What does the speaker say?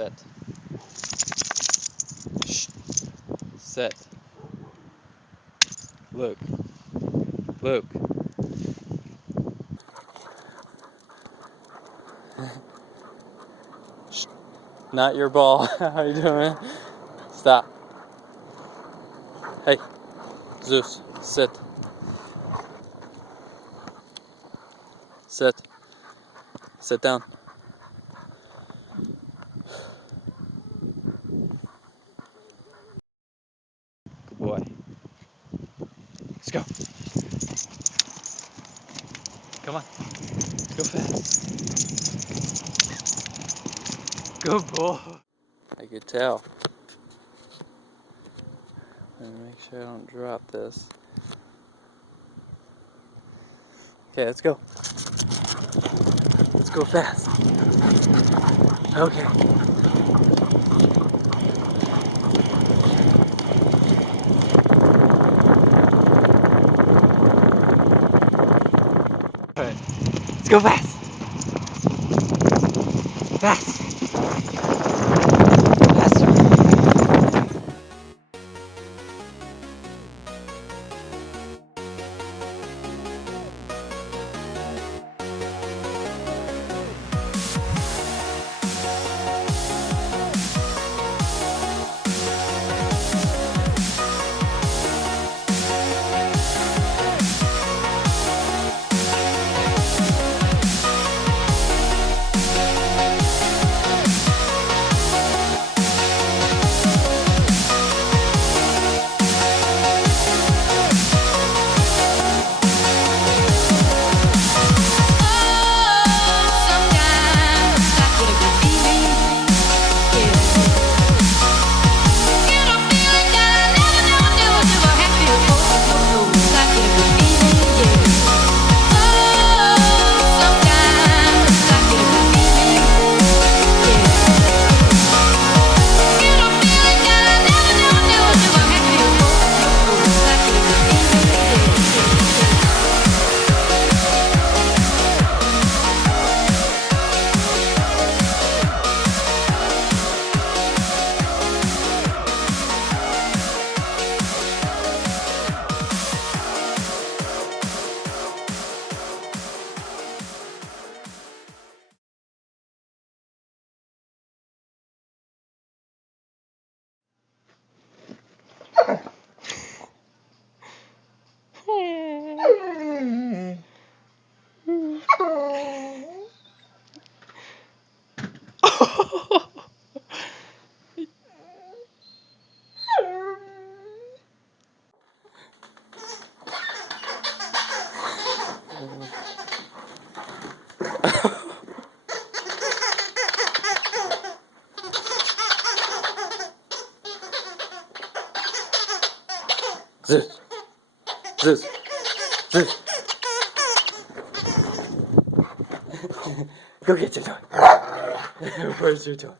Sit. Shh. Sit. Luke. Luke. Shh. Not your ball. How you doing? Stop. Hey, Zeus, sit. Sit. Sit down. Good boy. Let's go. Come on. Let's go fast. Good boy. I could tell. Let me make sure I don't drop this. Okay, let's go. Let's go fast. Okay. Alright. Let's go fast. Fast. Zeus. Zeus. Zeus. Go get your toy. Where's your toy?